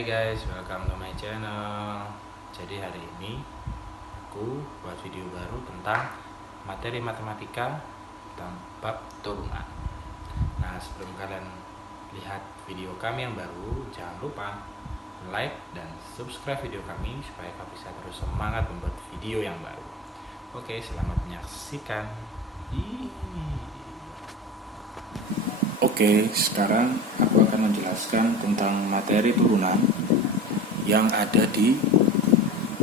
Hai guys, welcome to my channel. Jadi hari ini aku buat video baru tentang materi matematika tentang bab turunan. Nah, sebelum kalian lihat video kami yang baru, jangan lupa like dan subscribe video kami supaya kami bisa terus semangat membuat video yang baru. Oke, selamat menyaksikan. Oke, sekarang aku akan menjelaskan tentang materi turunan yang ada di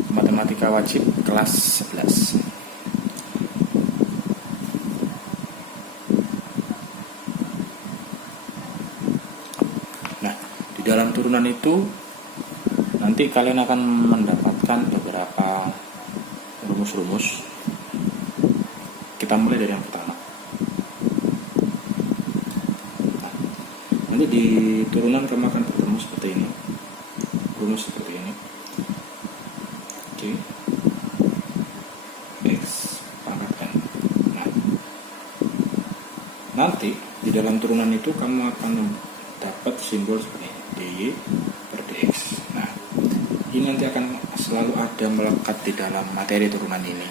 Matematika Wajib kelas 11. Nah, di dalam turunan itu nanti kalian akan mendapatkan beberapa rumus-rumus. Kita mulai dari yang pertama. Nanti di turunan kamu akan bertemu seperti ini, rumus seperti ini. Oke. X pangkat N. Nah, nanti di dalam turunan itu kamu akan dapat simbol seperti ini, dy per dx. Nah, ini nanti akan selalu ada melekat di dalam materi turunan ini.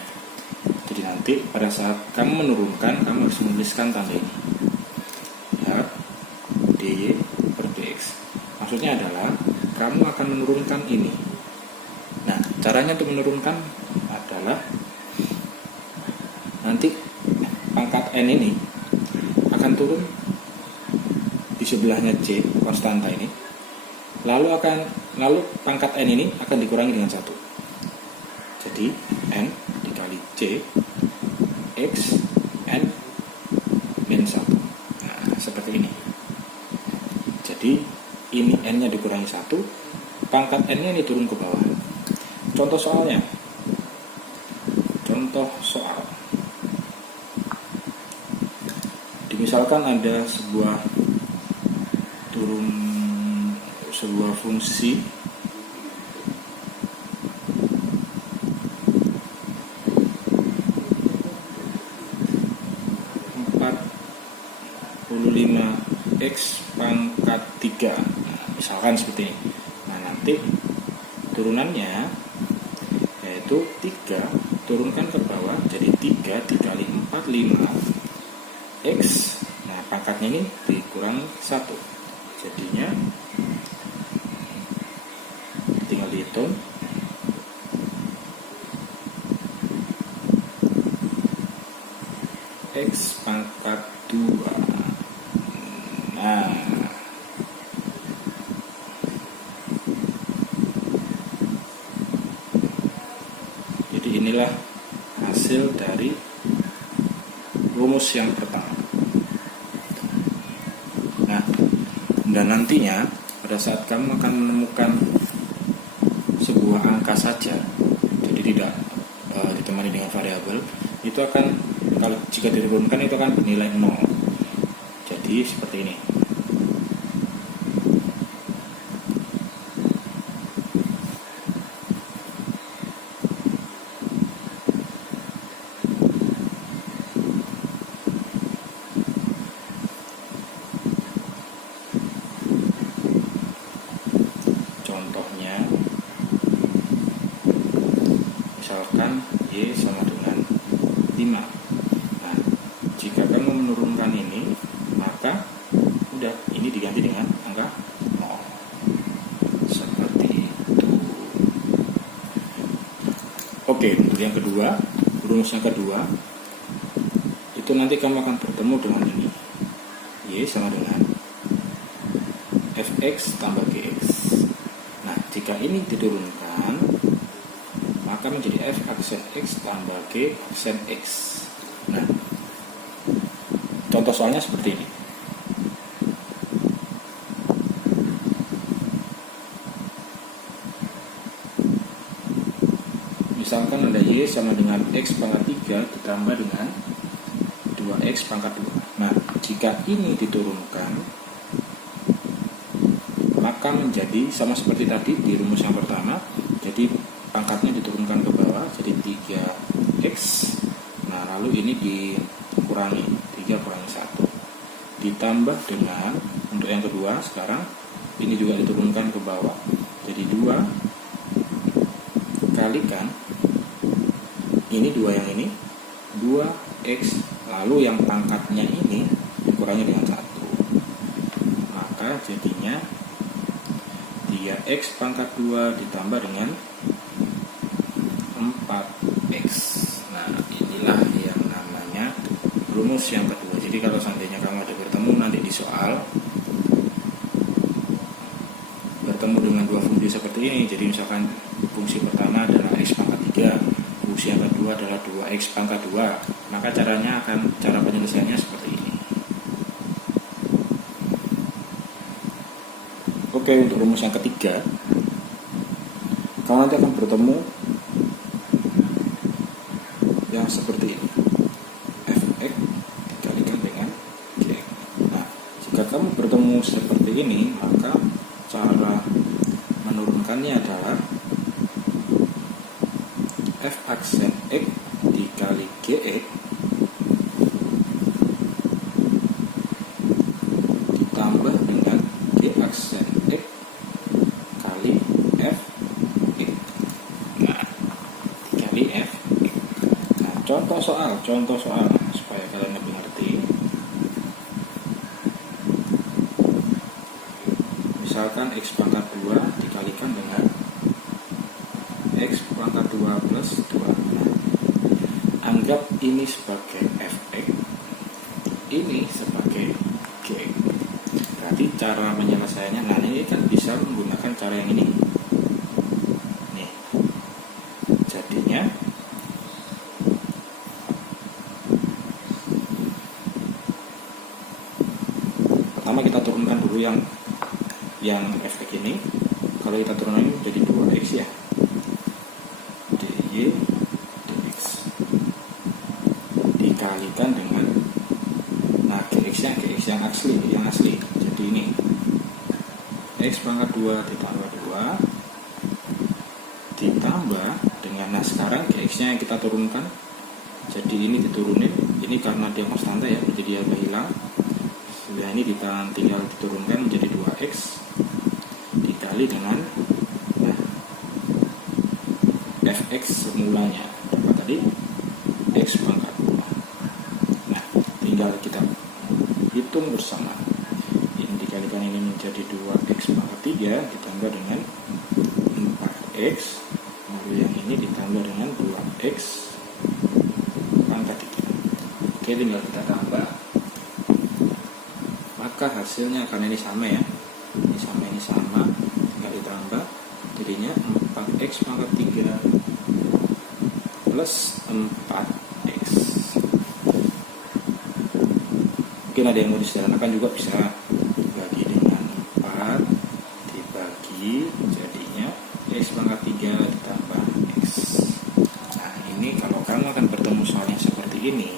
Jadi nanti pada saat kamu menurunkan, kamu harus menuliskan tanda ini, dy per dx. Maksudnya adalah kamu akan menurunkan ini. Nah, caranya untuk menurunkan adalah nanti pangkat n ini akan turun di sebelahnya c konstanta ini. Lalu pangkat n ini akan dikurangi dengan 1. Jadi n dikali c x n min 1. Nah, seperti ini. Jadi ini n-nya dikurangi 1, pangkat n-nya ini turun ke bawah. Contoh soalnya. Contoh soal. Misalkan ada sebuah fungsi x pangkat 3, misalkan seperti ini. Nah, nanti turunannya yaitu 3 turunkan ke bawah, jadi 3 dikali 4, 5 x. Nah, pangkatnya ini dikurang 1, jadinya tinggal dihitung. X pangkat 2. Nah, jadi inilah hasil dari rumus yang pertama. Nah, dan nantinya pada saat kamu akan menemukan sebuah angka saja, jadi tidak ditemani dengan variabel, itu akan, kalau jika diturunkan itu akan bernilai 0. Jadi seperti ini. Contohnya, misalkan y sama dengan 5. Nah, jika kamu menurunkan ini, maka udah, ini diganti dengan angka 0. Seperti itu. Oke, untuk yang kedua, rumus yang kedua itu nanti kamu akan bertemu dengan ini, y sama dengan fx tambah gx. Nah, jika ini diturunkan, maka menjadi f aksen x tambah g aksen x. Nah, contoh soalnya seperti ini. Misalkan ada y sama dengan x pangkat 3 ditambah dengan 2x pangkat 2. Nah, jika ini diturunkan, maka menjadi sama seperti tadi di rumus yang pertama. Jadi pangkatnya diturunkan ke bawah, jadi 3x. Nah, lalu ini dikurangi, 3 kurangi 1. Ditambah dengan, untuk yang kedua sekarang, ini juga diturunkan ke bawah. Jadi 2 kalikan ini 2 yang ini 2x, lalu yang pangkatnya ini dikurangi dengan 1. Maka jadinya 3x pangkat 2 ditambah dengan 4x. Nah, inilah yang namanya rumus yang kedua. Jadi kalau seandainya kamu ada bertemu nanti di soal bertemu dengan dua fungsi seperti ini. Jadi misalkan fungsi pertama adalah x pangkat 3, fungsi yang kedua adalah 2x pangkat 2, maka cara penyelesaiannya seperti ini. Oke, untuk rumus yang ketiga, kamu nanti akan bertemu yang seperti ini, fx dikalikan dengan gx. Nah, jika kamu bertemu seperti ini, maka cara menurunkannya adalah f aksen x dikali gx ditambah dengan g aksen x kali f x. Nah, dikali f x. Nah, contoh soal supaya kalian lebih ngerti. Misalkan x pangkat 2 dikalikan dengan x pangkat 2 plus 2. Nah, anggap ini sebagai fx, ini sebagai gx. Berarti cara penyelesaiannya, nah ini kan bisa menggunakan cara yang ini. Nih, jadinya pertama kita turunkan dulu yang fx ini. Kalau kita turunkan jadi 2x ya, dy dx dikalikan dengan gx yang asli. Jadi ini x pangkat 2 ditambah 2 ditambah dengan, nah sekarang gx nya yang kita turunkan, jadi ini diturunin, ini karena dia konstanta ya, jadi agak hilang. Sudah, ini kita tinggal diturunkan menjadi 2x dikali dengan fx semulanya berapa tadi, x pangkat 2. Nah, tinggal kita hitung bersama. Ini dikalikan ini menjadi 2x pangkat 3 ditambah dengan 4x, lalu yang ini ditambah dengan 2x pangkat 3. Oke, tinggal kita tambah. Maka hasilnya, karena ini sama ya, ini sama, tinggal ditambah, jadinya 4x pangkat 3 plus 4x. Mungkin ada yang mau disederhanakan juga, bisa dibagi dengan 4 dibagi, jadinya x pangkat 3 ditambah x. Nah, ini kalau kamu akan bertemu soalnya seperti ini,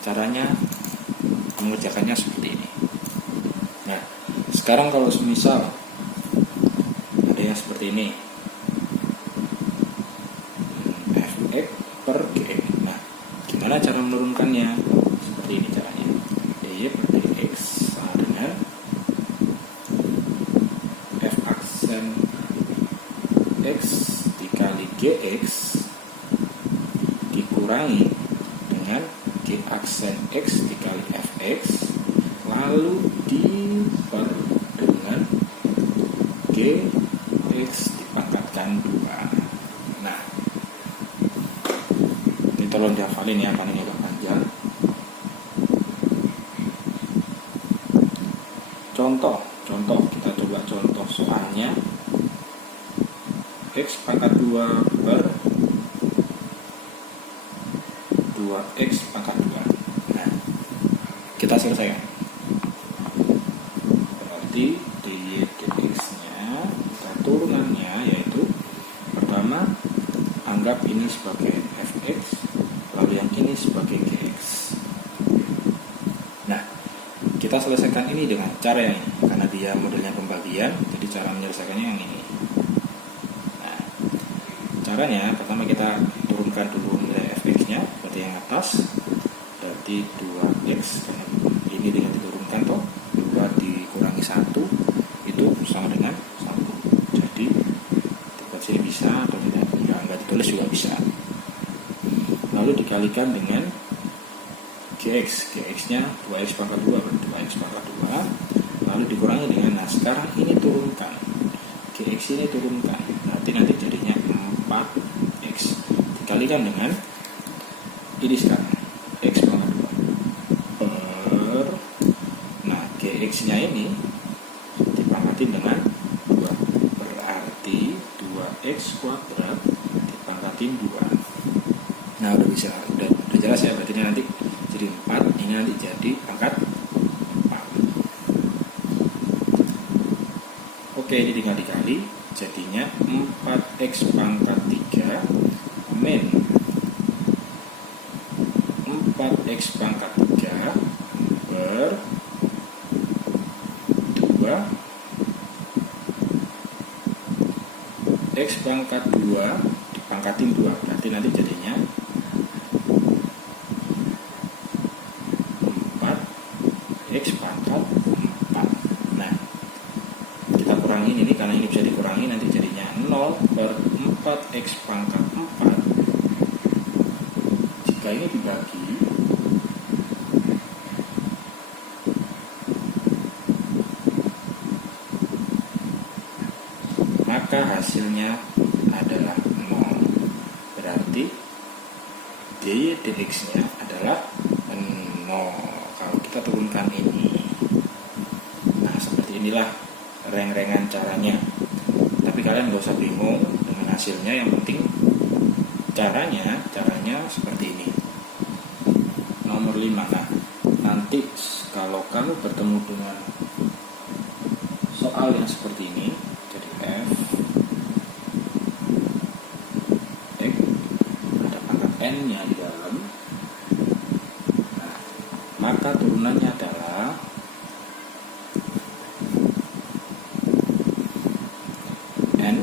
caranya mengerjakannya seperti ini. Nah, sekarang kalau semisal ada yang seperti ini, fx per gx. Nah, gimana cara menurunkannya? Seperti ini caranya. dy per dx sama dengan f aksen x dikali gx dikurangi dengan g aksen x dikali fx, lalu diper dengan gx dipangkatkan 2. Nah, ini tolong dihafalin ya, karena ini agak panjang. Contoh, kita coba contoh soalnya. X pangkat 2 per 2x pangkat 2. Nah, kita selesaikan. Berarti dy dx nya, kita turunannya yaitu pertama anggap ini sebagai fx, lalu yang ini sebagai gx. Nah, kita selesaikan ini dengan cara yang ini, karena dia modelnya pembagian, jadi cara menyelesaikannya yang ini. Nah, caranya pertama kita turunkan dulu nilai fx-nya, berarti yang atas, berarti 2x, karena ini dengan diturunkan toh, 2 dikurangi 1 itu ditulis juga bisa. Lalu dikalikan dengan GX nya 2X pangkat 2 berarti 2X pangkat 2, lalu dikurangi dengan, nah sekarang ini turunkan, GX ini turunkan, nanti jadinya 4X dikalikan dengan ini sekarang X pangkat 2 per, nah GX nya ini dipangkatin dengan 2, berarti 2X kuadrat dipangkatin 2. Nah udah jelas ya, berarti ini nanti jadi 4, ini nanti jadi pangkat 4. Oke, ini tinggal dikali, jadinya 4X pangkat 3 min 4X pangkat 3 per 2 X pangkat 2 dipangkatin 2, berarti nanti jadinya 4X pangkat 4. Nah, kita kurangin ini, karena ini bisa dikurangi, nanti jadinya 0 per 4X pangkat 4. Jika ini dibagi, maka hasilnya adalah 0. Berarti dy dx nya adalah 0 kalau kita turunkan ini. Nah seperti inilah reng-rengan caranya, tapi kalian gak usah bingung dengan hasilnya, yang penting caranya seperti ini. Nomor 5, nah nanti kalau kamu bertemu dengan soal yang seperti ini, jadi F X ada pangkat N nya di dalam, nah, maka turunannya adalah N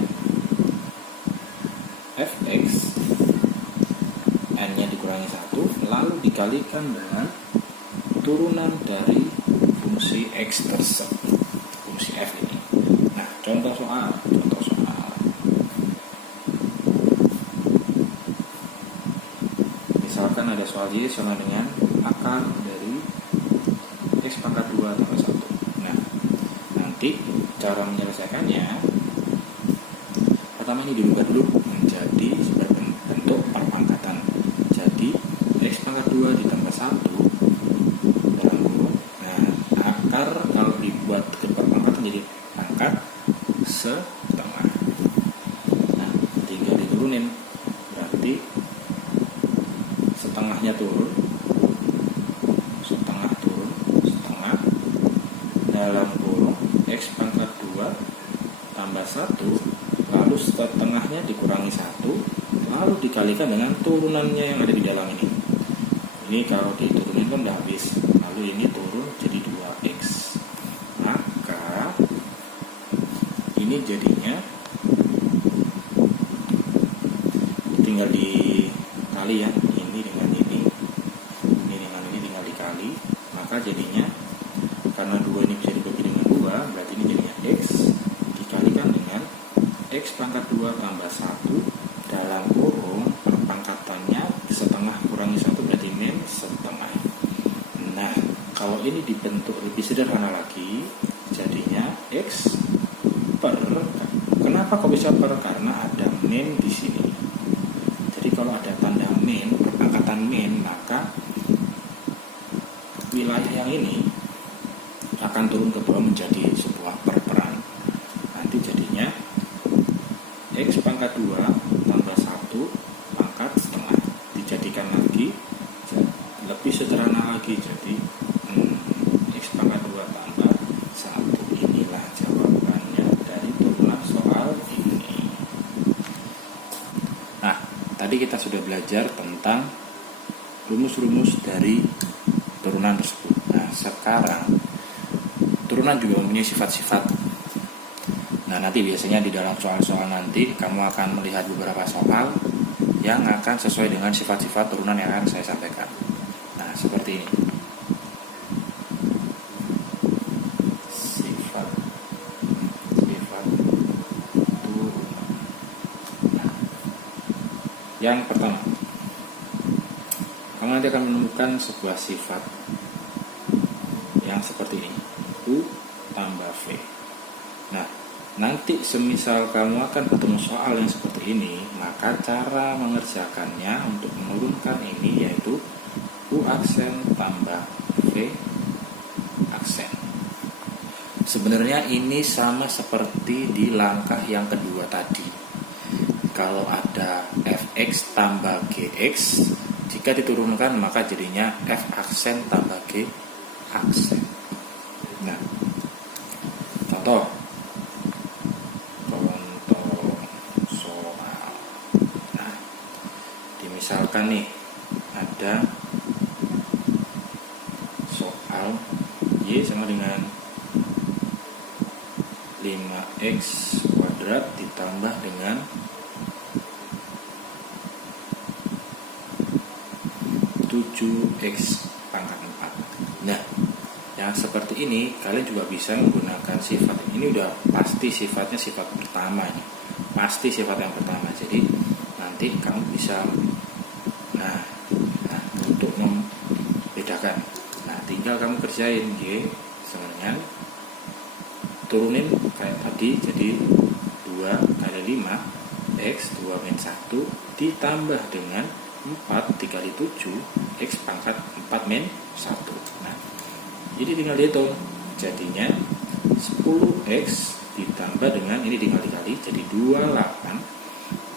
Fx, N nya dikurangi 1, lalu dikalikan dengan turunan dari fungsi X tersebut, fungsi F ini. Nah contoh soal, misalkan ada soal Y sama dengan akar dari X pangkat 2 tambah 1. Nah nanti cara menyelesaikannya, pertama ini dirubah dulu menjadi bentuk perpangkatan. Jadi X pangkat 2 ditambah 1 dalam kurung. Nah akar kalau dibuat ke perpangkatan jadi pangkat setengah. Nah tinggal diturunin, berarti setengahnya turun, setengah dalam kurung X pangkat 2 tambah 1, lalu setengahnya dikurangi 1, lalu dikalikan dengan turunannya yang ada di dalam ini. Ini kalau diturunin kan udah habis, lalu ini turun jadi 2X, maka ini jadinya tinggal dikali ya, ini dengan ini dengan ini tinggal dikali, maka jadinya karena 2 ini bisa dibagi dengan 2, berarti ini jadinya X dikalikan dengan X pangkat 2 tambah 1 dalam kurung perpangkatannya setengah kurangi 1 berarti min setengah. Nah kalau ini dibentuk lebih sederhana lagi, jadinya X per, kenapa kok bisa per? Karena ada min di sini. Jadi kalau ada tanda min, perpangkatan min, maka wilayah yang ini akan turun ke bawah menjadi sebuah perperan. Nanti jadinya X pangkat 2 tambah 1 pangkat setengah, dijadikan lagi lebih sederhana lagi, jadi X pangkat 2 tambah 1. Inilah jawabannya dari turunan soal ini. Nah tadi kita sudah belajar tentang rumus-rumus dari turunan tersebut. Nah sekarang turunan juga mempunyai sifat-sifat. Nah nanti biasanya di dalam soal-soal nanti kamu akan melihat beberapa soal yang akan sesuai dengan sifat-sifat turunan yang akan saya sampaikan. Nah seperti ini. Sifat turunan. Nah, Yang pertama, kamu nanti akan menemukan sebuah sifat yang seperti ini, U tambah V. Nah, nanti semisal kamu akan ketemu soal yang seperti ini, maka cara mengerjakannya untuk menurunkan ini yaitu U aksen tambah V aksen. Sebenarnya ini sama seperti di langkah yang kedua tadi. Kalau ada Fx tambah Gx, jika diturunkan maka jadinya F aksen tambah G aksen. Nah, contoh soal. Nah, misalkan nih ada soal Y sama dengan 5x kuadrat ditambah dengan 7x pangkat 4. Nah, yang seperti ini kalian juga bisa menggunakan sifat ini. Udah pasti sifatnya sifat pertama nih. Pasti sifat yang pertama. Jadi nanti kamu bisa nah untuk membedakan. Nah, tinggal kamu kerjain Y sama dengan turunin kayak tadi, jadi 2 kali 5 X 2 min 1 ditambah dengan 4 dikali 7 X pangkat 4 min 1. Nah, jadi tinggal dihitung, jadinya 10X ditambah dengan ini tinggal dikali, jadi 28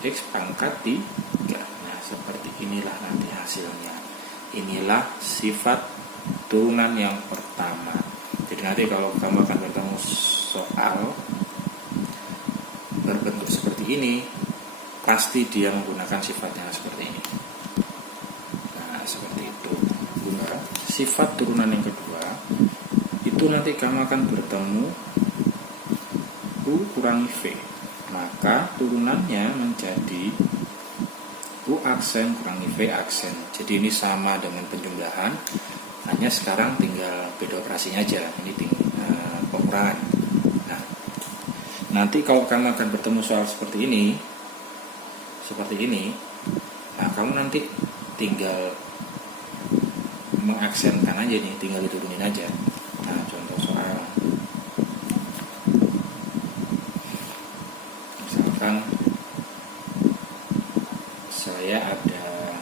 X pangkat 3. Nah, seperti inilah nanti hasilnya. Inilah sifat turunan yang pertama. Jadi nanti kalau kamu akan bertemu soal berbentuk seperti ini, pasti dia menggunakan sifatnya seperti ini. Nah, seperti itu. Sifat turunan yang kedua, itu nanti kamu akan bertemu U kurangi V. Maka turunannya menjadi U aksen kurangi V aksen. Jadi ini sama dengan penjumlahan, hanya sekarang tinggal beda operasinya aja. Ini pengurangan. Nah, nanti kalau kamu akan bertemu soal seperti ini, nah kamu nanti tinggal mengaksenkan aja nih, tinggal diturunin aja. Nah, contoh soal, misalkan saya ada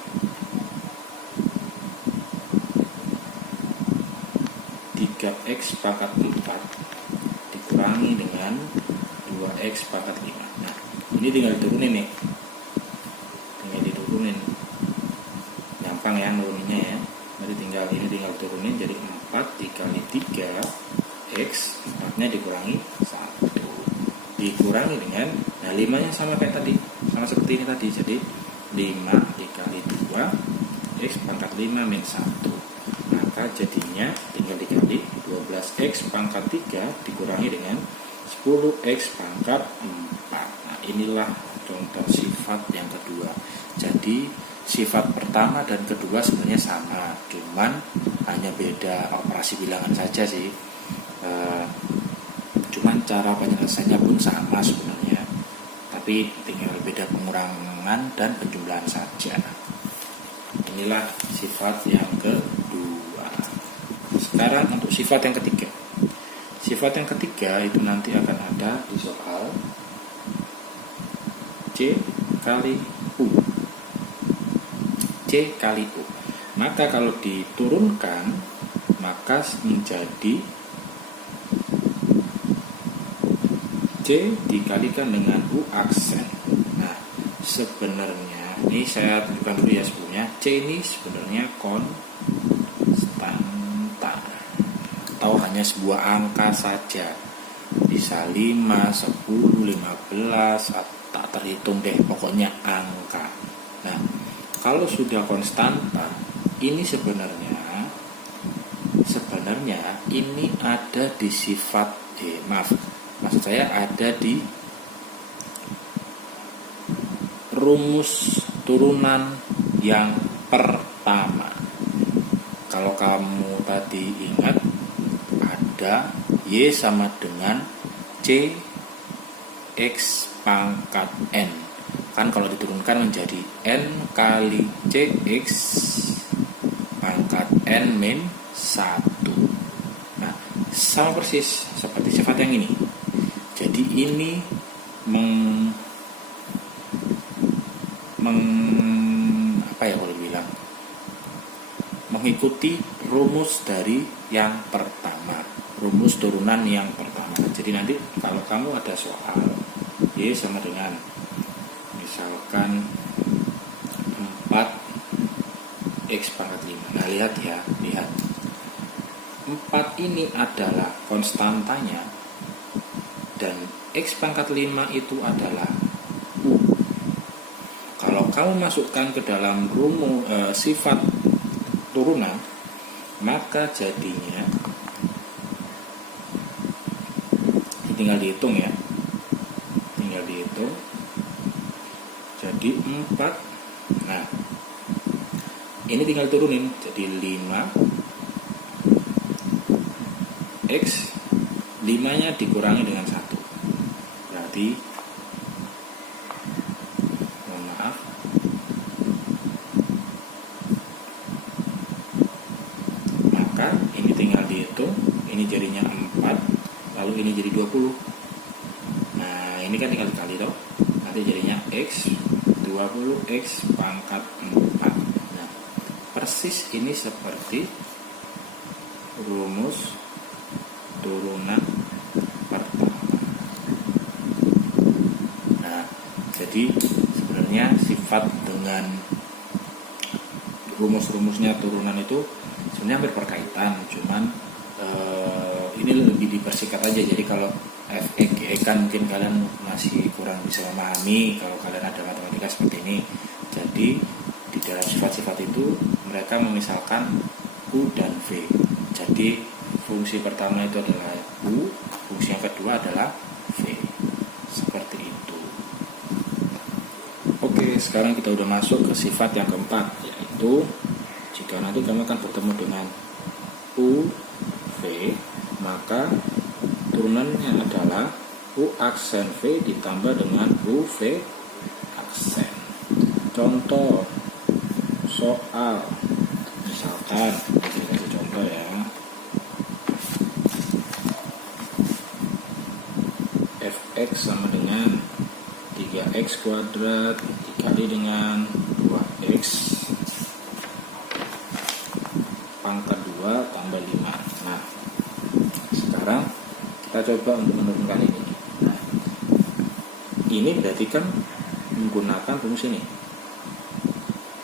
3x pangkat 4 dikurangi dengan 2x pangkat 5. Nah, ini tinggal diturunin nih. Gampang ya nuruninnya ya. Jadi tinggal turunin, jadi 4 dikali 3 X 4 nya dikurangi 1 dikurangi dengan, nah 5 nya sama kayak tadi, sama seperti ini tadi, jadi 5 dikali 2 X pangkat 5 min 1. Maka jadinya tinggal dikali 12X pangkat 3 dikurangi dengan 10X pangkat 4. Nah, inilah contoh sifat yang kedua. Jadi sifat pertama dan kedua sebenarnya sama, cuman hanya beda operasi bilangan saja sih. Cuman cara penyelesaiannya pun sama sebenarnya, tapi tinggal beda pengurangan dan penjumlahan saja. Inilah sifat yang kedua. Sekarang untuk sifat yang ketiga. Sifat yang ketiga itu nanti akan ada di soal C kali U. C kali U. Maka kalau diturunkan, maka menjadi C dikalikan dengan U aksen. Nah, sebenarnya ini saya tunjukkan dulu ya sebelumnya. C ini sebenarnya konstanta atau hanya sebuah angka saja. Bisa 5, 10, 15, tak terhitung deh, pokoknya angka. Nah, kalau sudah konstanta, ini sebenarnya ini ada di sifat maksud saya ada di rumus turunan yang pertama. Kalau kamu tadi ingat, ada Y sama dengan C X pangkat N. akan kalau diturunkan menjadi N kali CX pangkat N min 1. Nah, sama persis seperti sifat yang ini. Jadi ini mengikuti rumus dari yang pertama, rumus turunan yang pertama. Jadi nanti kalau kamu ada soal Y sama dengan misalkan 4x pangkat 5. Nah, lihat ya, lihat. 4 ini adalah konstantanya dan x pangkat 5 itu adalah U. Kalau kamu masukkan ke dalam rumus sifat turunan, maka jadinya tinggal dihitung ya, tinggal dihitung jadi 4. Nah, ini tinggal turunin jadi 5x, 5 nya dikurangi dengan 1 berarti, mohon maaf, maka ini tinggal dihitung, ini jadinya 4, lalu ini jadi 20. Nah, ini kan tinggal dikali toh, nanti jadinya x 20x pangkat 4. Nah, persis ini seperti rumus turunan pertama. Nah, jadi sebenarnya sifat dengan rumus-rumusnya turunan itu sebenarnya hampir berkaitan, cuman ini lebih dipersingkat aja. Jadi kalau FEG kan mungkin kalian masih kurang bisa memahami kalau kalian ada matematika seperti ini. Jadi di dalam sifat-sifat itu mereka memisalkan U dan V. Jadi fungsi pertama itu adalah U, fungsi yang kedua adalah V. Seperti itu. Oke, sekarang kita udah masuk ke sifat yang keempat, yaitu jika nanti kamu akan bertemu dengan U, V, maka turunannya adalah U aksen V ditambah dengan U, V aksen. Contoh soal, misalkan kita kasih contoh ya, fx sama dengan 3x kuadrat dikali dengan 2x pangkat 2 tambah 5. Nah, sekarang kita coba untuk menurunkan ini. Nah, ini berarti kan menggunakan rumus ini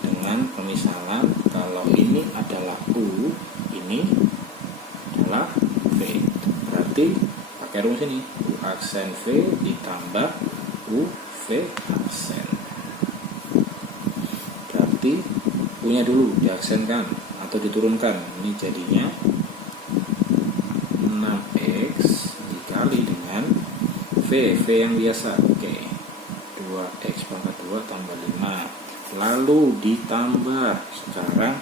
dengan pemisalan kalau ini adalah U, ini adalah V. Berarti pakai rumus ini, U aksen V ditambah U V aksen. Berarti U nya dulu diaksenkan atau diturunkan. Ini jadinya 6x dikali dengan V yang biasa. Oke. 2x pangkat 2 tambah 5. Lalu ditambah sekarang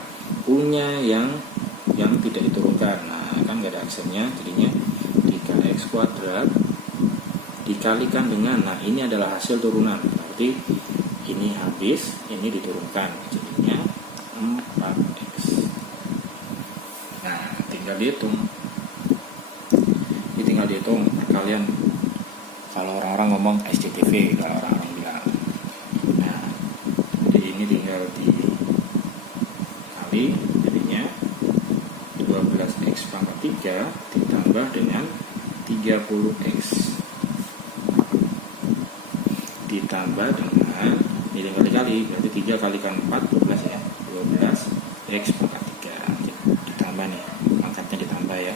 U nya yang tidak diturunkan. Nah, kan nggak ada aksennya, jadinya 3x kuadrat dikalikan dengan, nah ini adalah hasil turunan, berarti ini habis, ini diturunkan, jadinya 4x. Nah, tinggal dihitung. Ini tinggal dihitung perkalian. Kalau orang-orang ngomong SCTV, kalau orang-orang bilang. Nah, jadi ini tinggal dikali, jadinya 12x pangkat 3 ditambah dengan 30x ditambah dengan, ini tinggal dikali, berarti 3 kalikan 4, 12 ya, 12x pangkat 3 ditambah nih, pangkatnya ditambah ya.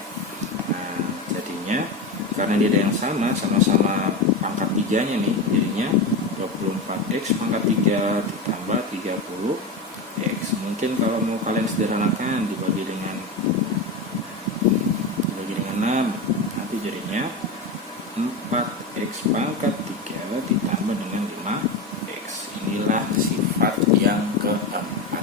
Nah, jadinya karena dia ada yang sama-sama pangkat 3 nya nih, jadinya 24x pangkat 3 ditambah 30x. Mungkin kalau mau kalian sederhanakan dibagi dengan 6, nanti jadinya 4x pangkat 3 ditambah dengan 5x. Inilah sifat yang keempat.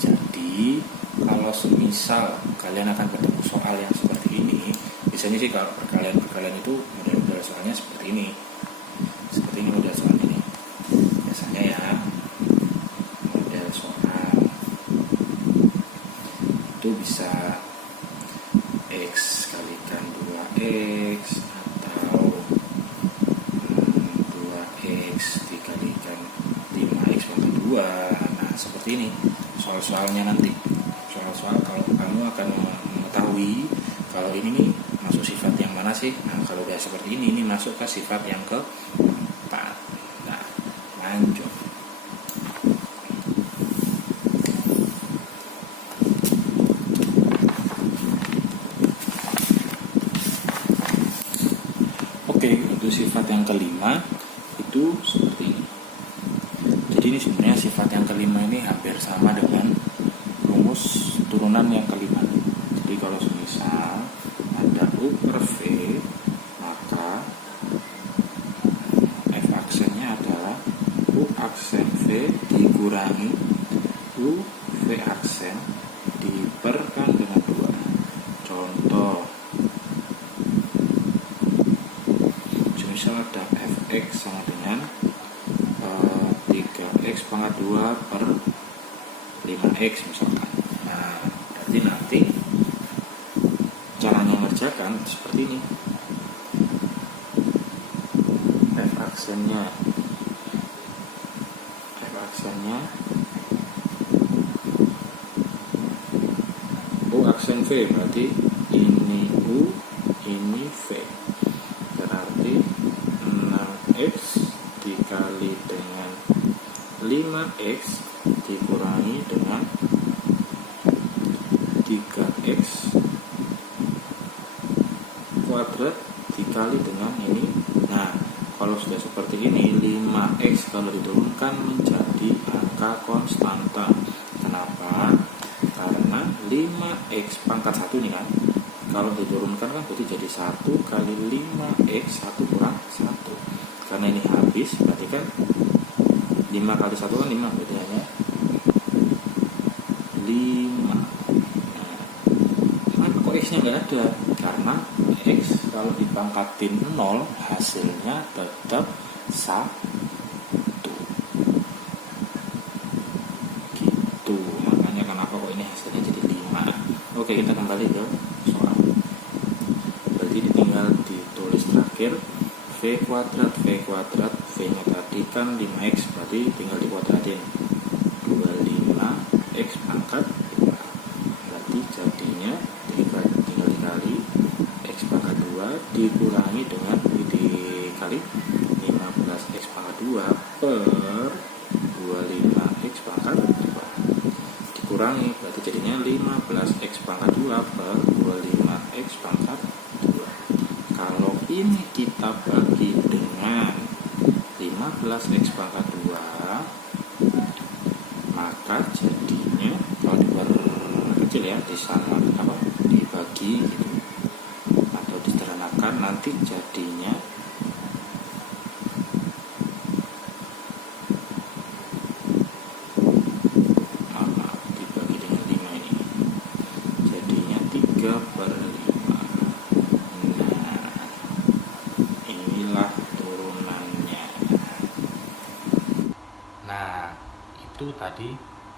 Jadi kalau semisal kalian akan ketemu soal yang seperti ini, biasanya sih kalau perkalian itu model soalnya seperti ini model soal ini biasanya ya. bisa X kalikan 2X atau 2X dikalikan 5X pangkat 2. Nah, seperti ini soal-soalnya nanti. Soal-soal kalau kamu akan mengetahui kalau ini nih masuk sifat yang mana sih. Nah, kalau udah seperti ini masuk ke sifat yang keempat. Nah, lanjut. Oke, untuk sifat yang kelima itu seperti ini. Jadi ini sebenarnya sifat yang kelima ini hampir sama dengan rumus turunan yang kelima. Jadi kalau semisal ada U per V, maka F aksennya adalah U aksen V dikurangi U V aksen diperkan dengan 2. Contoh, misal ada fx sama dengan 3x pangkat 2 per 5x misalkan. Nah, berarti nanti caranya mengerjakan seperti ini. F aksennya U aksen V, berarti ini U, ini V. Berarti 6x dikali dengan 5x dikurangi dengan 3x kuadrat dikali dengan ini. Nah, kalau sudah seperti ini 5x kalau diturunkan menjadi angka konstanta. Kenapa? Karena 5x pangkat 1 nih kan, kalau diturunkan kan berarti jadi 1 kali 5x 1 kurang 1. Karena ini habis, berarti kan 5 kali 1 kan 5, berarti hanya 5. Nah, kok x nya nggak ada? Karena x kalau dipangkatin 0 hasilnya tetap 1 gitu. Makanya kenapa kok ini hasilnya jadi 5. Oke, kita kembali ke soal. Berarti tinggal ditulis terakhir V kuadrat, V nya tadi kan 5x, berarti tinggal dikuadratin 25x pangkat 2. Berarti jadinya tinggal dikali x pangkat 2 dikurangi dengan dikali 15x pangkat 2 per 25x pangkat 2 dikurangi, berarti jadinya 15x pangkat 2 per 25x pangkat 2. Kalau ini kita bagi dengan 15x pangkat 2, maka jadinya kalau diperkecil ya, dibagi gitu atau disederhanakan, nanti jadinya dibagi dengan 5 ini jadinya 3/5. Nah, inilah turunannya. Nah, itu tadi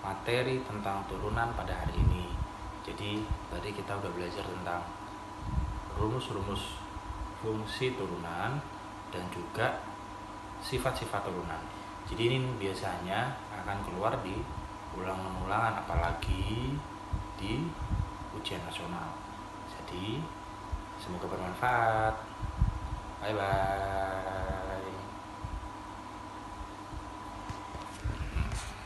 materi tentang turunan pada hari ini. Jadi tadi kita udah belajar tentang rumus-rumus fungsi turunan dan juga sifat-sifat turunan. Jadi ini biasanya akan keluar di ulangan-ulangan, apalagi di ujian nasional. Jadi semoga bermanfaat. Bye bye.